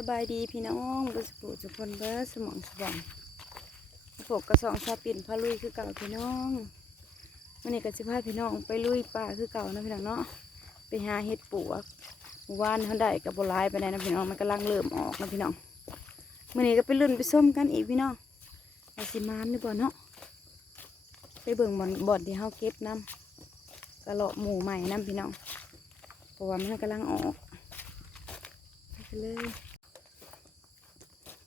สบายดีพี่น้องบุสกุสุคนเบิร์สมองสบองพวกกระสองชาปิ่นพาลุยคือเก่าพี่น้องวันนี้ก็สิพาพี่น้องไปลุยป่าคือเก่านะพี่น้องเนาะไปหาเห็ดปวกเมื่านเขาได้กับโบรายไปไหนนะพี่น้องมันกำลังเริ่มออกนะพี่น้องวันนี้ก็ไปลุ่นไปส้มกันอีกพี่น้องอาสิมานหรือเปล่าเนาะไปเบิ่งบ่อนบ่อนที่เขาเก็บน้ำกระเลาะหมูใหม่น้ำพี่น้องเพราะว่ามันกำลังออกไปเลย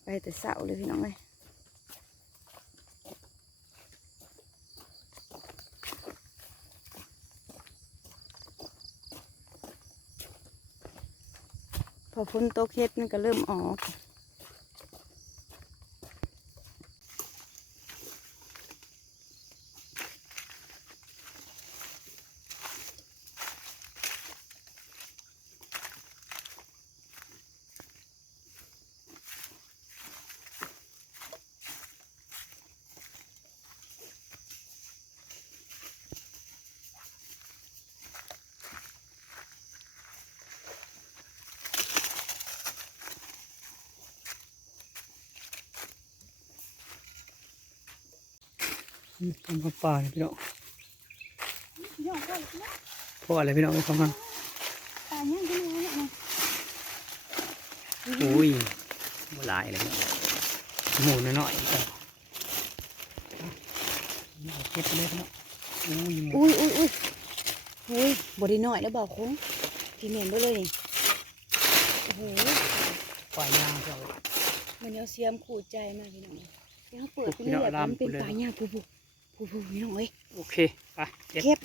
ไปแต่เสาเลยพี่น้องเลยพอฝนตกเฮ็ดมันก็เริ่มออก ทำข้าวปลาเนี่ยพี่น้องย่องไปนะเพราะอะไรพี่น้องไม่ฟังกันตาย่างกันเลยนะอุ้ยบ่หลายเลยพี่น้องหมูน้อยๆก็เอาเก็บไปเลยพี่น้องอุ้ยหมูอุ้ยอุ้ยอุ้ยเฮ้ยบไดีน้อยแล้วบอกคงพี่เมนไปเลยนี่โอ้โหปลายางพี่น้องมันเอาเสียมขูดใจมากพี่น้องเดี๋ยวเขาเปิดไปเรื่อยๆมันเป็นปลาย่างผู้ผู้ ผู้ผู้พี่น้องเอ้ยโอเคไปเก็บเก็บ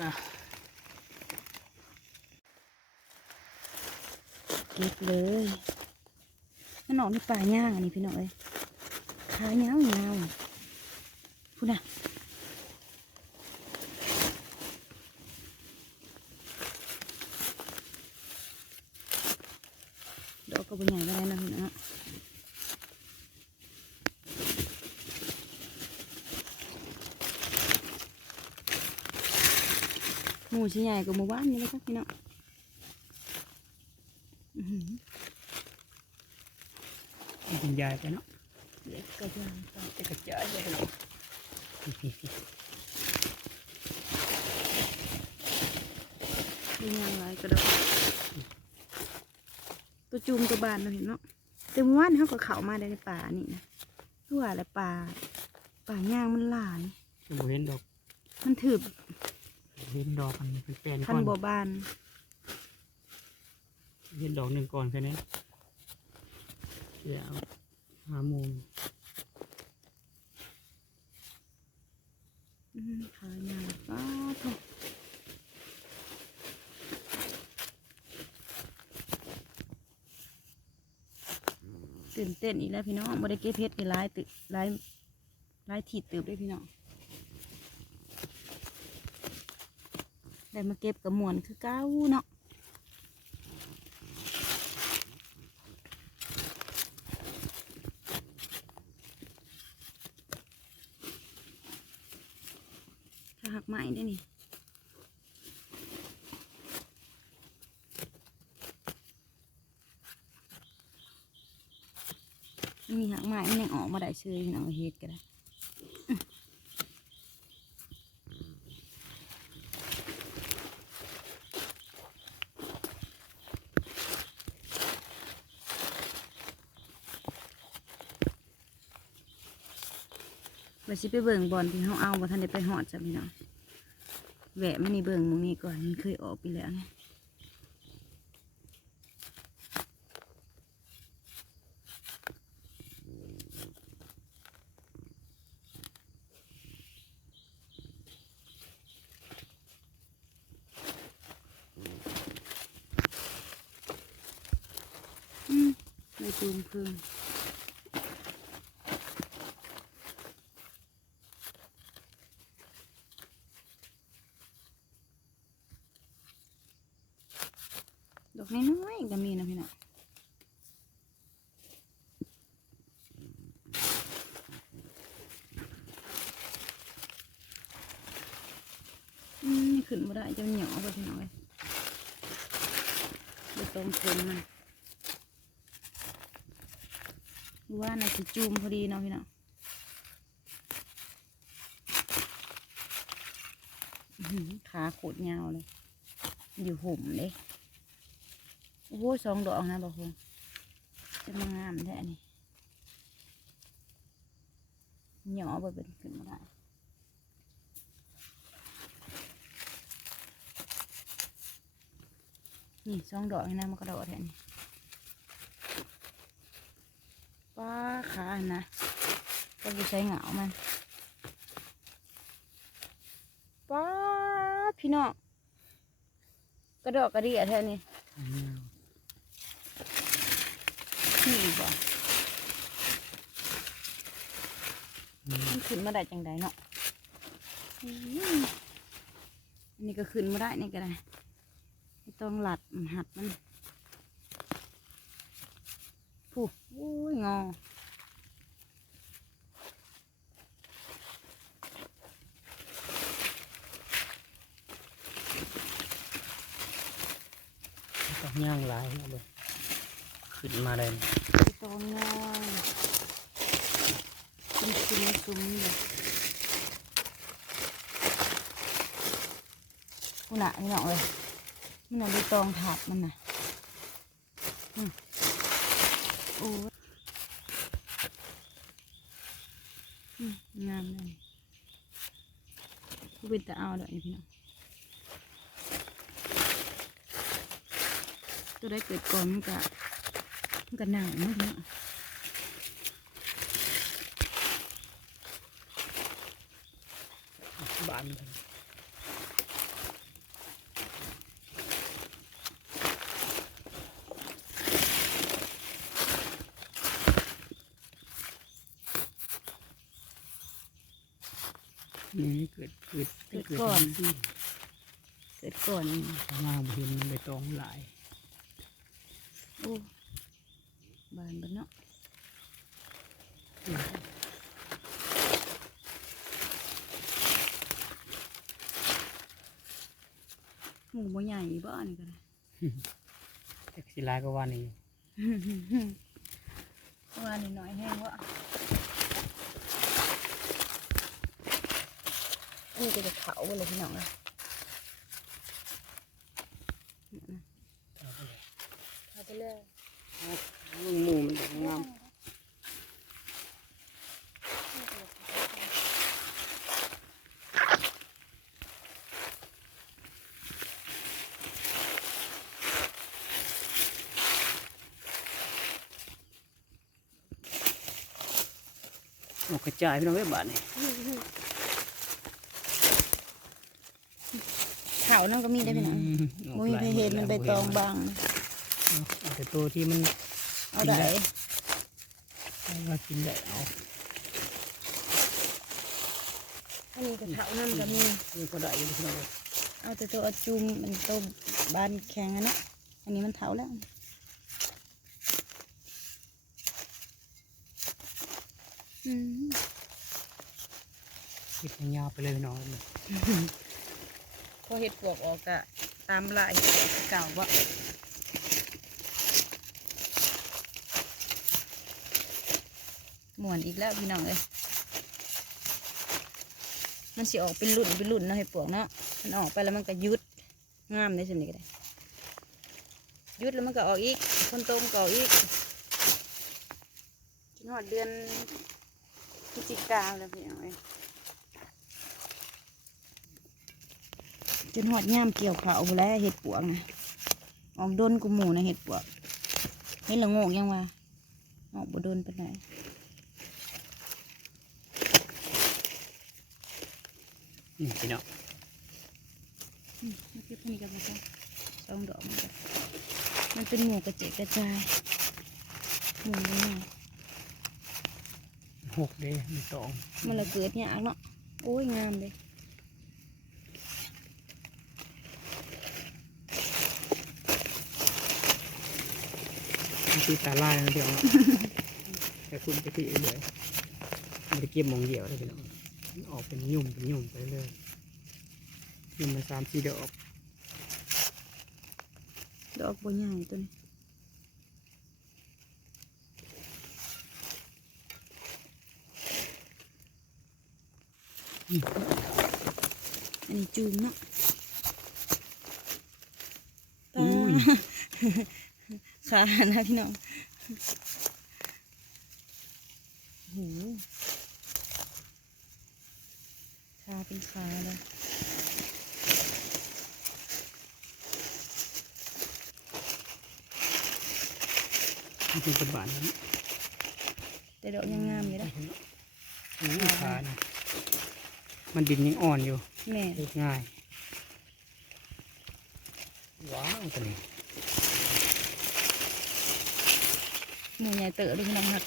อะเก็บเลยมันออกในปลาย่างอันนี้พี่น้องเอ้ยขายาวยาวพูดนะดอกก็เป็นใหญ่ก็ได้นะพี่น้อง หมูชิ้นใหญ่กว่าหมู่บ้านนี่เลยครับพี่น้องอื้อหือให้คุณยายไปเนาะเล็กกระยางไปจะกระจายไปพี่น้องพี่พี่มีงานหลายกระดอกตัวจุ่มตัวบานเราเห็นเนาะแต่เมื่อวานเขาก็เข้ามาได้ในป่านี่นะคือว่าอะไรป่าป่าย่างมันหลายจะบ่เห็นดอก มันถืบ เห็นดอกมันเป็นแปลนพัก่นอนบ่บานเห็นดอกหนึ่งก่อนแค่นี้เดี๋ยวเอาหาหมูอืมขายยางป้าทองตื่นเต้นอีกแล้วพี่น้องบ่ได้เก็บเพชรในร้ายตึร้ายร้ายถีดตืบด้วยพี่น้อง ได้มาเก็บกับหมวนคือเก้าเนาะถ้าหักไม้ได้นี่มีหักไม้มันยังออกมาได้เชยพี่น้องเฮ็ดก็ได้ สิไปเบิ่งบอลที่เขาเอาบ่ทันได้ไปหอดจ้ะพี่น้องแหวะไม่นี่เบิ่งมองนี้ก่อนมันเคยออกไปแล้วไงอืมไม่จูมพึ่ง ดอกน้อยๆก็มีนะพี่น้องอืมนี่ ขึ้นมาได้จะเหนียวไปพี่น้อยใบตองคนมันว่าน่าจะจูมพอดีเนาะพี่น้องขาโคตรยาวเลย อยู่ห่มเลยโอ้โหสองดอกนะบอกคุณจะมางามแท้นี่หย่อไปเป็นขึ้นมาได้ นี่สองดอกนะมันก็ดอกแทนป้าขานะก็จะใช้เหงามันป้าพี่น้องกระดอกกระเดียแท้นี่อันนี้นี่บ่มันขึ้นมาได้จังใดเนาะอันนี้ก็ขึ้นมาได้นี่ก็ได้ ต้องหลัดมันหัดมันผู้อุ้ยงอต้องย่างหลายเอาเลยขึ้นมาเลยไม่ต้องงอเป็นซุ้มซุ้มๆอยู่คุณน่ะพี่น้องเลย มันน่ะใบตองถับมันน่ะอืมโอ้งามเลยกูเป็นตาเอาเด้อนี่พี่น้องตัวได้เกิดก่อนมันก็มันก็หนังนะพี่น้องบาน มันนี่เกิดเกิดเกิดก่อนที่เกิดก่อนนี่ข้างล่างบ่เห็นใบตองหลายโอ้บานบนเนาะหมูบ่ใหญ่บ่อันนี้ก็ได้แต่สิหลายก็ว่านี่ ว่านี่น้อยแห้งวะอั นนี้ก็จะเขาไปเลยพี่น้องเลยเขาไปเลยลุงหมูมันดอกงามออกกระจายพี่น้องเว้ยบาทนี่ เขานั่นก็มีได้พี่น้องบ่มีใครเห็นมันใบตองบางเอาแต่ตัวที่มันเอาได้ว่ากินได้เอาอันนี้ก็เขานั่นก็มีนี่ก็ได้อยู่พี่น้องเว้ยเอาแต่ตัวจุ่มมันตัวบานแข็งอันนะอันนี้มันเถาแล้วอืมคิดยาวๆไปเลยพี่น้องพอ เห็ดปวกออกกะตามลายเก่าบ่หมวนอีกแล้วพี่น้องเอ้ยมันสิออกเป็นรุ่นเป็นรุ่นเนาะเห็ดปวกเนาะมันออกไปแล้วมันก็ยุดงามได้สำนี้ก็ได้ยุดแล้วมันก็ออกอีกคนโตมนก็ออกอีกนหอดเดือนพฤศจิกาแล้วพี่น้องเอ้ย จนหอดย่ามเกี่ยวเขาพู้นแหล้วเห็ดปวกนะออกโดนกูหมูนะเห็ดปวกเห็นละโงกยังว่าออกบ่โดนปานไหนนี่พี่น้องมาเก็บพวกนี้กันมาจ้ะสองดอกมันก็มันเป็นหมูกระเจกกระจายหมูเนี่ยหกเด้ไม่ตองมันละเกิดยากเนาะโอ้ยงามเลย มันคือตาลายนะเดี๋ยวเนาะแต่คุณไปที่เลยมันจะเก็บหมองเดียวได้พี่น้องมันออกเป็นยุ่มเป็นยุ่มไปเลยยุ่มมาสามสี่ดอกดอกบัวใหญ่ตัวนี้อันนี้จูงเนาะตาอุ้ยขานะพี่น้องโอ้โหขาเป็นขาเลยนี่คือกระบาดนะแต่ดอกยังงามอยู่นะโอ้ยขานะมันดินยังอ่อนอยู่แม่เลือกง่าย ว้าวตัวนี้ หมูใหญ่เต๋อเลยพี่น้องหัก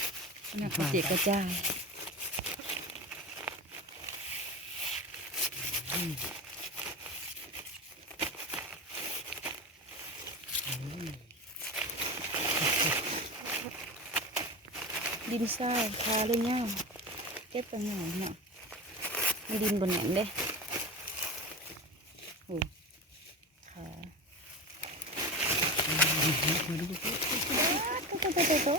นหักกระเจกกระจายดินทรายคาเลยเนาะเก็บตังหน่อยเนาะมันดินบนแหนนเด้โอ้ขาโตโตโตโตโต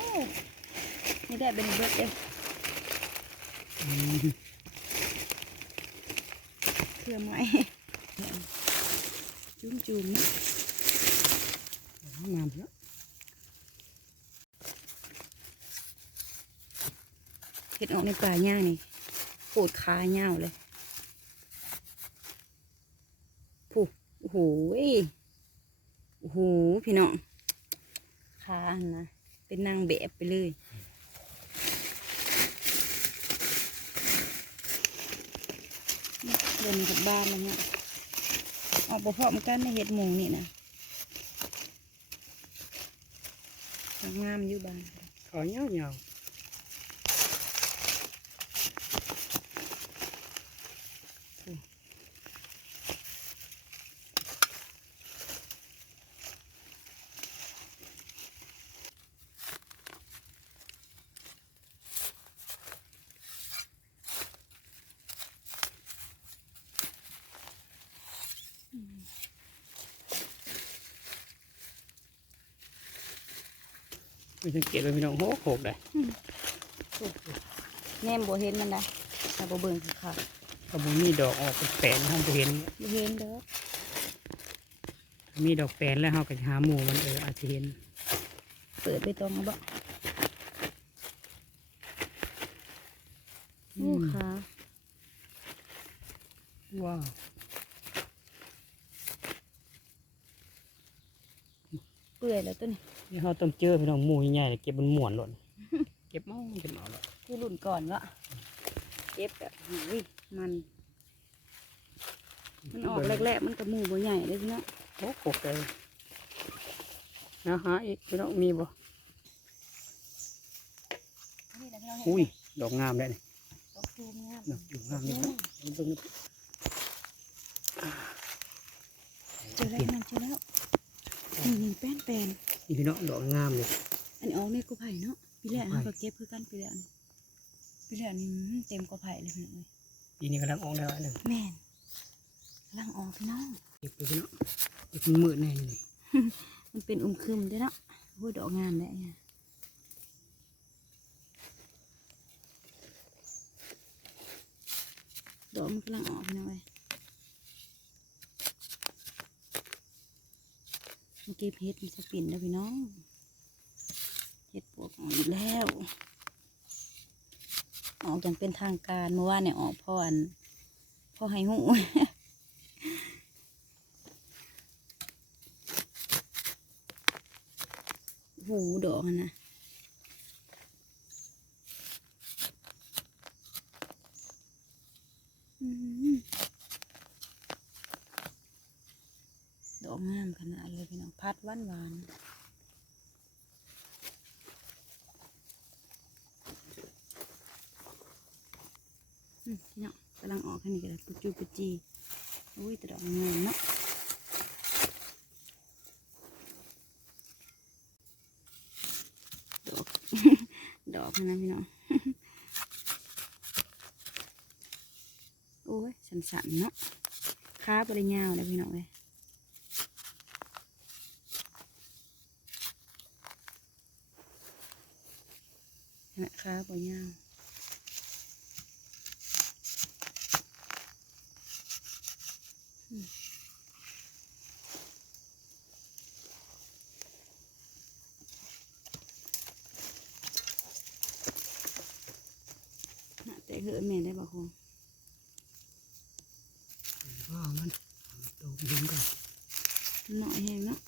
นี่ได้เป็นเบิดเด้ อืม เครือไม้จุ่มจุ่มๆเนาะงามเยอะเห็ดออกในป่าหญ้านี่โผดขาเงาวเลยผูโอ้โหยโอ้โหพี่น้องขาอันนะเป็นนางแบบไปเลยเดิ นกับบ้านนะฮะออกพร้อมๆกันในเห็ดหมูนี่นะงามอยู่บ้านขอเงี้ยเงี้ย ม่สังเกตเลยพี่น้องโหโขกเลยแนมบัเห็นมันนะถ้าบัเบิ่งคือขาดกระบุมีดอกออกเป็นแปลนห้องเห็นบ่เห็นเด้อมีดอกแปลนแล้วเราก็จะหาหมูมันเอออาจจะเห็น เปิดไปตรงเอาบ่ อื โอ้ ม ขา ว้าว เปื่ อยแล้วตัวนี้นี่เขาต้องเจอพี่น้องหมูใหญ่ๆเก็บบนหมวนหล่นเก็บเมาเก็บเอาแล้วคือรุ่นก่อนวะเก็บแบบหูยมัน มันออกแรกๆมันกับหมูบ่ใหญ่เลยพี่น้องโอ้โขกเลยนะฮะอีกพี่น้องมีบ่อุ้ยดอกงามเลยนี่ดอกตูมงามดอกอยู่งามนี่นะเบิ่งเจอแล้วมันเจอแล้ว นี่นี่แป้นแป้นนี่พี่น้องดอกงามเลยอันนี้ออกในกอไผ่เนาะปีแรกกอไผ่เราก็เก็บคือกันปีแรกนี่ปีแรกนี่มันเต็มกอไผ่เลยพี่น้องเอ้ยปีนี้กำลังออกแล้วอันหนึ่งแม่นล่างออกพี่น้องเก็บไปพี่น้องเก็บมันมืดแน่นี่มันเป็นอุ้มคึมด้วยเนาะโอ้ยดอกงามเลยเนี่ยดอกมันกำลังออกพี่น้องเอ้ย เมื่อกี้เพชรมันจะปิ่นแล้วพี่น้อง เห็ดปวกออกอีกแล้ว ออกอย่างเป็นทางการเมื่อวานเนี่ยออกพ่ออันพ่อให้หูหูดอกนะอืมดอกงามขนาดเลยพี่น้องพัด หวานหวานอืมพี่น้องกำลังออกแค่นี้ก็ได้ปุจูปุจีโอ้ยตดอกงามเนาะดอกดอกนะพี่น้องโอ้ยสันๆเนาะค้าบริยาวเลยพี่น้องเลย นะคะบ่ยาวอืมน่ะแต่เหอะแม่ได้บอกคง ว่ามันโตเย็นก่อน หน่อยแห้งเนาะ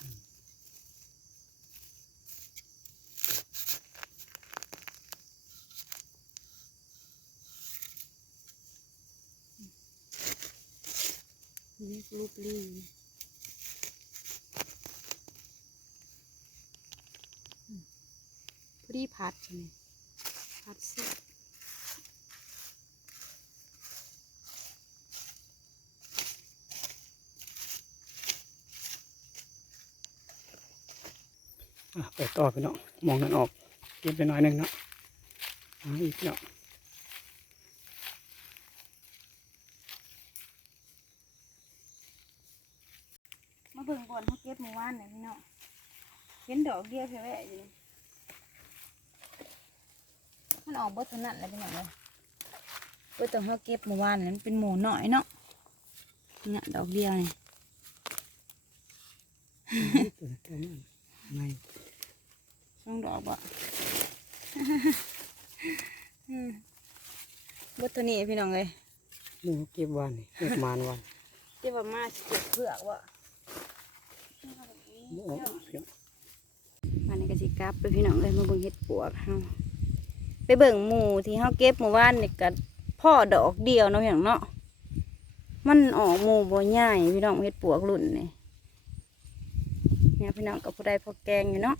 เรียกลูกลีอืมพอดีพัดใช่ไหมพัดเสร็จอะไปต่อพี่น้องมองกันออกเก็บไปหน่อยหนึงเนาะอีกเนาะ มาเบิ่งบอนเขาเก็บเมื่อวานเนี่ยพี่น้องเห็นดอกเดียวแค่แวะอยู่นี่มันออกเบิดเท่านั้นแหละพี่น้องเลยเบิดแตองเขาเก็บเมื่อวานนี่มันเป็นหมูหน่อยเนาะเนี่ยดอกเดียวนี่ตัวนั้นตัวนั้นไม่ช่องดอกบ่อืมเบิดเท่านี้พี่น้องเลยนี่เก็บวันนี่เก็บมานวันเก็บว่ามาสิเก็บเผือกบ่บ่ออกพี่น้องวันนี้ ก็สิกลับไปพี่น้องเลยมาเบิ่งเห็ดปวกเฮาไปเบิ่งหมูที่เฮาเก็บเมื่อวานนี่ก็พ่อดอกเดียวเนาะพี่น้องเนาะมันออกหมูบ่ใหญ่พี่น้องเห็ดปวกรุ่นนี่เนี่ยพี่น้องกับผู้ใดพอแกงอยู่เนาะ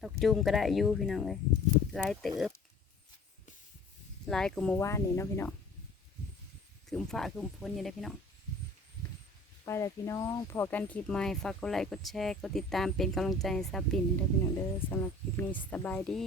ดอกจูมก็ได้อยู่พี่น้องเลยลายเติบลายกว่าเมื่อวานนี่เนาะพี่น้องคืมฟ้าคืมฝนอยู่เลยพี่น้อง ไปแล้วพี่น้องพอกันคลิปใหม่ฝากกดไลค์กดแชร์กดติดตามเป็นกำลังใจให้ซาปินด้วยพี่น้องเด้อสำหรับคลิปนี้สบายดี